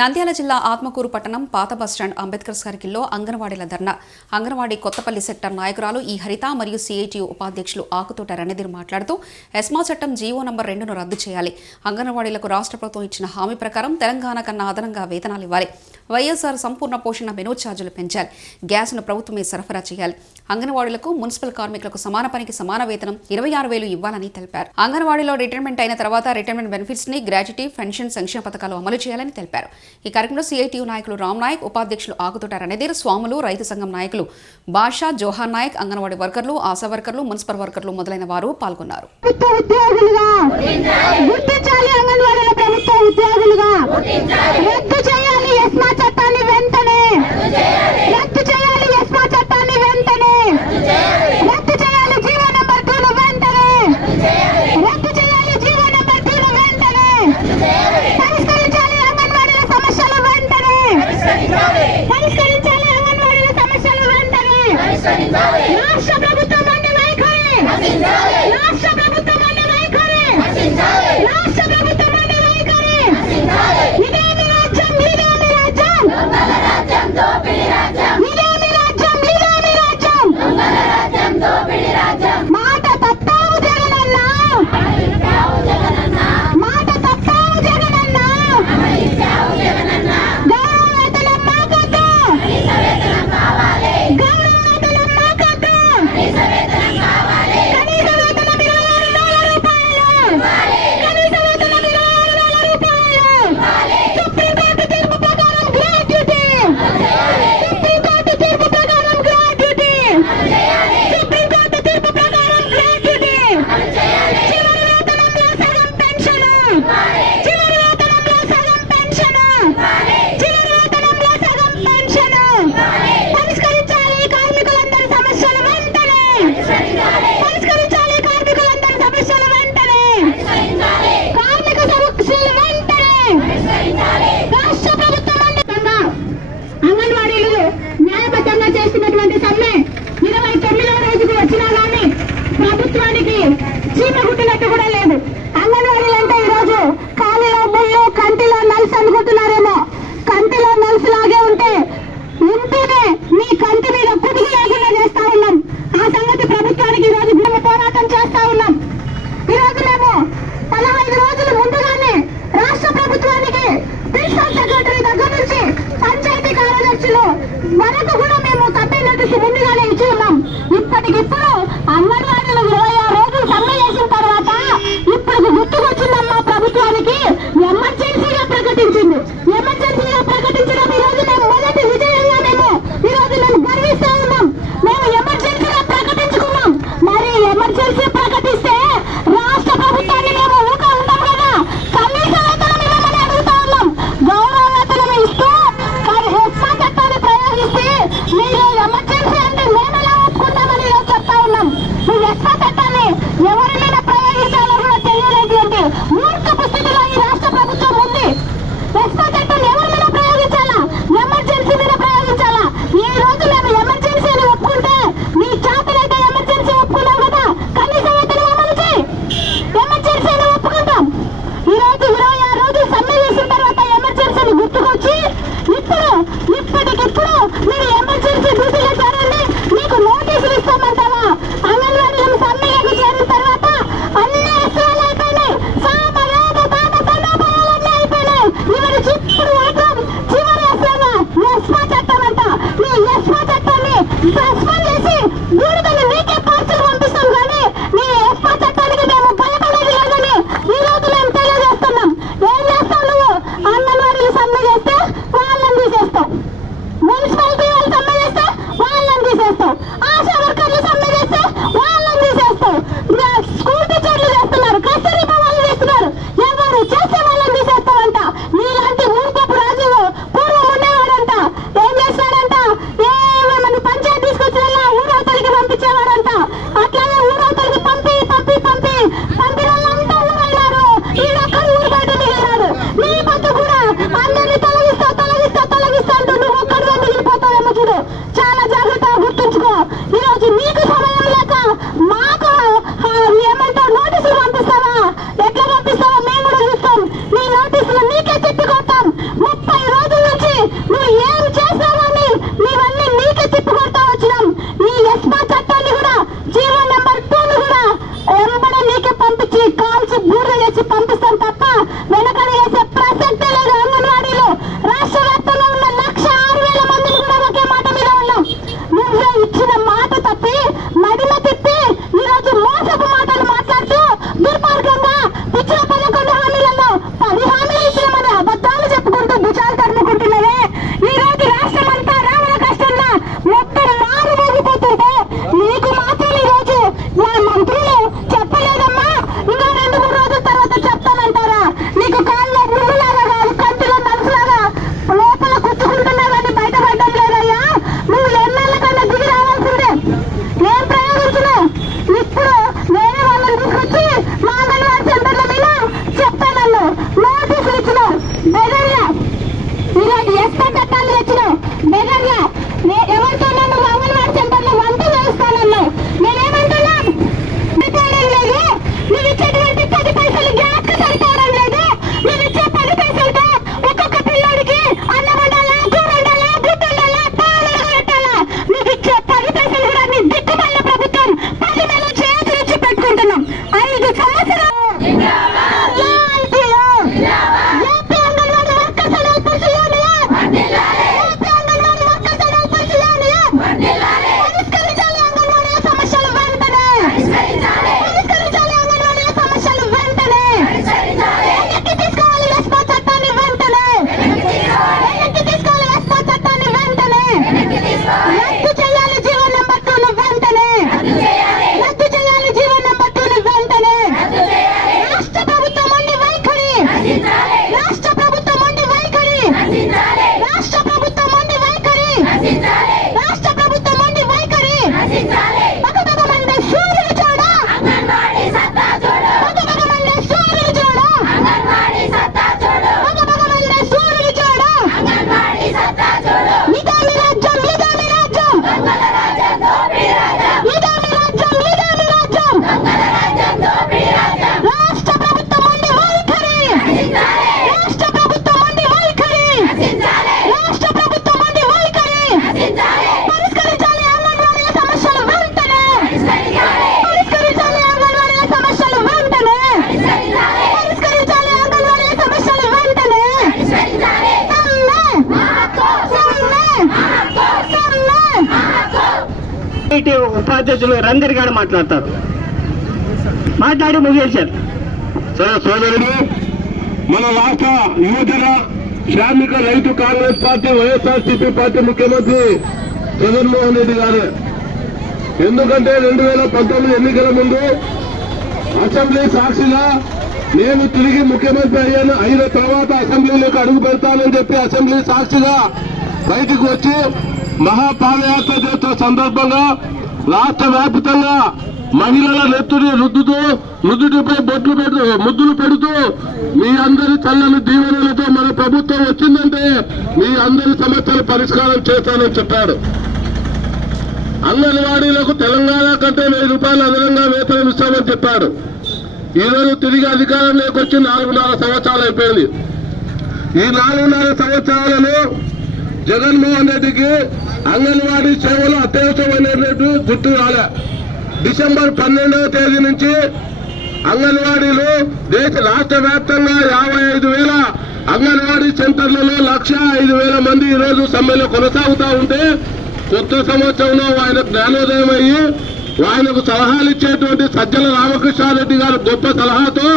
నంద్యాల జిల్లా ఆత్మకూరు పట్టణం పాత బస్టాండ్ అంబేద్కర్ సర్కిల్లో అంగన్వాడీల ధర్నా. అంగన్వాడీ కొత్తపల్లి సెక్టర్ నాయకురాలు ఈ హరిత మరియు సిఐటియు ఉపాధ్యక్షులు ఆకుతోట రణధీర్ మాట్లాడుతూ ఎస్మా చట్టం జీవో నంబర్ 2ను రద్దు చేయాలి. అంగన్వాడీలకు రాష్ట్ర ప్రభుత్వం ఇచ్చిన హామీ ప్రకారం తెలంగాణ కన్నా అదనంగా వేతనాలు ఇవ్వాలి. వైఎస్ఆర్ సంపూర్ణ పోషణ మెనూ ఛార్జీలు పెంచాలి. గ్యాస్ను ప్రభుత్వమే సరఫరా చేయాలి. అంగన్వాడీలకు మున్సిపల్ కార్మికులకు సమాన పనికి సమాన వేతనం 26,000 ఇవ్వాలని తెలిపారు. అంగన్వాడీలో రిటైర్మెంట్ అయిన తర్వాత రిటైర్మెంట్ బెనిఫిట్స్ ని గ్రాట్యుటీ, పెన్షన్, సంక్షేమ పథకాలు అమలు చేయాలని తెలిపారు. ఈ కార్యక్రమంలో సిఐటియు నాయకులు రామ్ నాయక్, ఉపాధ్యక్షులు ఆకుతోట రణధీర్, స్వాములు, రైతు సంఘం నాయకులు బాషా, జోహార్ నాయక్, అంగన్వాడీ వర్కర్లు, ఆశా వర్కర్లు, మున్సిపల్ వర్కర్లు మొదలైన వారు పాల్గొన్నారు. రాష్ట్ర ప్రభుత్వం అంటే వైఖరి, రాష్ట్ర ప్రభుత్వం అంటే వైఖరి, రాష్ట్ర ప్రభుత్వం అంటే వైఖరి. ఇదేమి రాజ్యం, ఇదేమి రాజ్యం, దొంగల రాజ్యం, దోపిడీ రాజ్యం, ఇదేమి రాజ్యం, ఇదేమి రాజ్యం, దొంగల రాజ్యం, దోపిడీ రాజ్యం. మాట తప్పావు జగనన్న, మాట తప్పావు జగనన్న, అమలించావు జగనన్న. గౌరవ వేతనం మాకొద్దు, కనీస వేతనం కావాలి. గౌరవ వేతనం మాకొద్దు, కనీస వేతనం కావాలి. కనీస వేతనం 26,000 రూపాయలు, కనీస వేతనం 26,000 రూపాయలు. సుప్రీంకోర్టు తీర్పు ప్రకారం గ్రాట్యుటీ, సుప్రీంకోర్టు తీర్పు ప్రకారం గ్రాట్యుటీ, సుప్రీంకోర్టు తీర్పు ప్రకారం గ్రాట్యుటీ. చివరి వేతనంలో సగం పెన్షన్, చివరి వేతనంలో సగం పెన్షన్, చివరి వేతనంలో సగం పెన్షన్. పరిష్కరించాలి కార్మికులందరి సమస్యలు వెంటనే, పరిష్కరించాలి కార్మికులందరి సమస్యలు వెంటనే, కార్మిక సమస్యలు వెంటనే. రాష్ట్ర ప్రభుత్వం అంగన్వాడీలు న్యాయబద్ధంగా చేస్తున్నటువంటి సమ్మె 29వ రోజుకు వచ్చినా కానీ ప్రభుత్వానికి చీమ కుట్టినట్టు కూడా లేదు. అంగన్వాడీలు అంటే ఈరోజు కాలిలో ముళ్ళు, కంటిలో నలుసు అనుకుంటున్నారేమో. కంటిలో నలుసు లాగే ఉంటే ఉంటూనే మీ కంటి మీద కుదురు లేకుండా చేస్తా ఉన్నాం. ఆ సంగతి ప్రభుత్వానికి ఈరోజు మేము పోరాటం చేస్తా ఉన్నాం. ఈరోజు మేము 15 రోజులు ముందుగానే రాష్ట్ర ప్రభుత్వానికి ప్రిన్సిపల్ సెక్రటరీ దగ్గర నుంచి పంచాయతీ కార్యదర్శులు వరకు కూడా మేము సమ్మె నోటీసు ముందుగానే ఇచ్చి ఉన్నాం. ఇప్పటికిప్పుడు అంగన్వాడీలు 26 రోజులు సమ్మె చేసిన తర్వాత ఇప్పుడు గుర్తుకొచ్చిందమ్మా ప్రభుత్వానికి. ఎమర్జెన్సీగా ప్రకటించింది. ఎమర్జెన్సీగా ప్రకటించడం ఈరోజు మేము మొదటి విజయంగా ఈరోజు మేము గర్విస్తా ఉన్నాం. మేము ఎమర్జెన్సీగా ప్రకటించుకున్నాం. మరి ఎమర్జెన్సీ ప్రకటిస్తే రాష్ట్ర ప్రభుత్వాన్ని మేము ఊక ఉన్నాం కదా, కనీస వేతనం ఇవ్వమని అడుగుతా ఉన్నాం. గౌరవ వేతనం ఇస్తూ ఎస్మా చట్టాన్ని ప్రయోగిస్తే మీరు ఎమర్జెన్సీ అంటే మేము ఎలా ఒప్పుకుంటామని చెప్తా అధ్యక్షులు రందరి గారు మాట్లాడతారు. మాట్లాడి ముగించారు. సరే సోదరుడు, మన రాష్ట్ర యువజన శ్రామిక రైతు కాంగ్రెస్ పార్టీ వైఎస్ఆర్సీపీ పార్టీ ముఖ్యమంత్రి జగన్మోహన్ రెడ్డి గారు. ఎందుకంటే 2019 ఎన్నికల ముందు అసెంబ్లీ సాక్షిగా నేను తిరిగి ముఖ్యమంత్రి అయిన తర్వాత అసెంబ్లీలోకి అడుగు పెడతానని చెప్పి అసెంబ్లీ సాక్షిగా బయటకు వచ్చి మహాపాదయాత్ర చేస్తున్న సందర్భంగా రాష్ట్ర వ్యాప్తంగా మహిళల నెత్తుని రుద్దుతూ నుదుటిపై ముద్దులు పెడుతూ మీ అందరి చల్లని దీవెనలతో మన ప్రభుత్వం వచ్చిందంటే మీ అందరి సమస్యలు పరిష్కారం చేస్తానని చెప్పాడు. అంగన్వాడీలకు తెలంగాణ కంటే 1000 రూపాయలు అదనంగా వేతనం ఇస్తామని చెప్పాడు. ఈరోజు తిరిగి అధికారంలోకి వచ్చి 4.5 సంవత్సరాలు అయిపోయింది. ఈ 4.5 సంవత్సరాలలో జగన్మోహన్ రెడ్డికి అంగన్వాడీ సేవలు అత్యవసరమైనట్టు గుర్తు రాలే. డిసెంబర్ 12వ తేదీ నుంచి అంగన్వాడీలు రాష్ట్ర వ్యాప్తంగా 55,000 అంగన్వాడీ సెంటర్లలో 105,000 మంది ఈరోజు సమ్మెలో కొనసాగుతూ ఉంటే కొత్త సంవత్సరంలో ఆయన జ్ఞానోదయం అయ్యి ఆయనకు సలహాలు ఇచ్చేటువంటి సజ్జల రామకృష్ణారెడ్డి గారు గొప్ప సలహాతో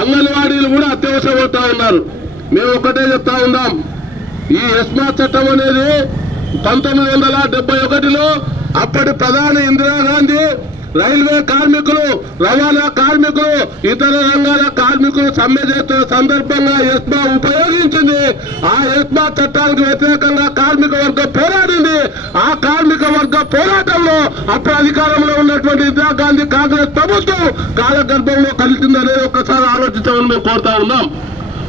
అంగన్వాడీలు కూడా అత్యవసరమవుతా ఉన్నారు. మేము ఒకటే చెప్తా ఉన్నాం, ఈ ఎస్మా చట్టం అనేది 1971లో అప్పటి ప్రధాని ఇందిరాగాంధీ రైల్వే కార్మికులు, రవాణా కార్మికులు, ఇతర రంగాల కార్మికులు సమ్మె చేస్తున్న సందర్భంగా ఎస్మా ఉపయోగించింది. ఆ ఎస్మా చట్టానికి వ్యతిరేకంగా కార్మిక వర్గం పోరాడింది. ఆ కార్మిక వర్గ పోరాటంలో అప్పుడు అధికారంలో ఉన్నటువంటి ఇందిరాగాంధీ కాంగ్రెస్ ప్రభుత్వం కాలగర్భంలో కలిసిందనేది ఒక్కసారి ఆలోచించామని మేము కోరుతా ఉన్నాం.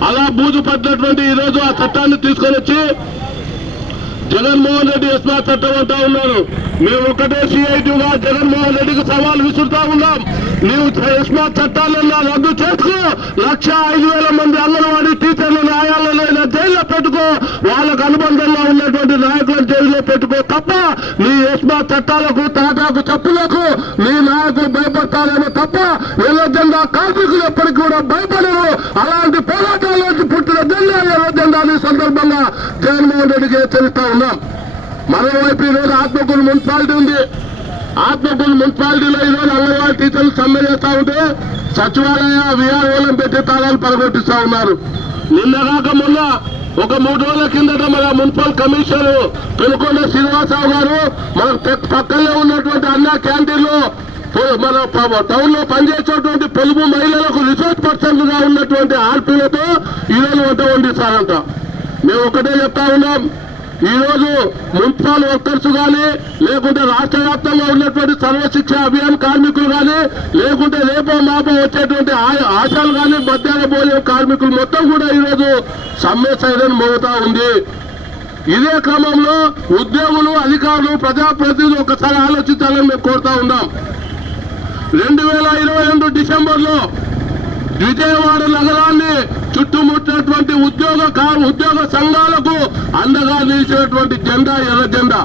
అలా బూజు పట్టినటువంటి ఈరోజు ఆ చట్టాన్ని తీసుకొని వచ్చి జగన్మోహన్ రెడ్డి ఎస్మా చట్టం అంటా ఉన్నారు. మేము ఒకటే సిఐటిగా జగన్మోహన్ రెడ్డికి సవాల్ విసురుతా ఉన్నాం. నీవు ఎస్మా చట్టాలన్నా రద్దు చేసుకో, 105,000 మంది అంగన్వాడీ టీచర్లను ఆయాలను జైల్లో పెట్టుకో, వాళ్ళకు అనుబంధంగా ఉన్నటువంటి నాయకులను జైల్లో పెట్టుకో తప్ప నీ ఎస్మా చట్టాలకు తాటాకు చప్పులకు నీ నాయకులు భయపడతారేమో తప్ప ఎర్ర జెండా కార్మికులు ఎప్పటికీ కూడా భయపడరు. అలాంటి పోరాటాల్లోంచి పుట్టిన జెండా ఎర్ర జెండా ఈ సందర్భంగా జగన్మోహన్ రెడ్డికి హెచ్చరిస్తా ఉన్నాం. మరోవైపు ఈరోజు ఆత్మకూరు మున్సిపాలిటీ ఉంది. ఆత్మకూరు మున్సిపాలిటీలో ఈరోజు అంగన్వాడీ టీచర్లు సమ్మె చేస్తా ఉంటే సచివాలయ విఆర్ఓలను పెట్టి తాళాలు పడగొట్టిస్తా ఉన్నారు. నిన్నగాక మొన్న ఒక 3 రోజుల కిందట మన మున్సిపల్ కమిషనర్ పెనుకొండ శ్రీనివాసరావు గారు మన పక్కనే ఉన్నటువంటి అన్నా క్యాంటీన్లో మన టౌన్ లో పనిచేసేటువంటి పొదుపు మహిళలకు రిసోర్స్ పర్సన్ గా ఉన్నటువంటి ఆర్పీలతో ఈరోజు వంట వండిస్తారంట. మేము ఒకటే చెప్తా ఉన్నాం, ఈరోజు మున్సిపల్ వర్కర్స్ కానీ లేకుంటే రాష్ట్ర వ్యాప్తంగా ఉన్నటువంటి సర్వశిక్ష అభియాన్ కార్మికులు కానీ లేకుంటే రేపో మాపో వచ్చేటువంటి ఆశాలు కానీ మధ్యాహ్న భోజన కార్మికులు మొత్తం కూడా ఈరోజు సమ్మె సైరన్ మోగుతా ఉంది. ఇదే క్రమంలో ఉద్యోగులు, అధికారులు, ప్రజాప్రతినిధులు ఒకసారి ఆలోచించాలని మేము కోరుతా ఉన్నాం. 2022 డిసెంబర్లో విజయవాడ నగరాన్ని చుట్టుముట్టినటువంటి ఉద్యోగ సంఘాలకు అండగా నిలిచినటువంటి జెండా ఎర్ర జెండా.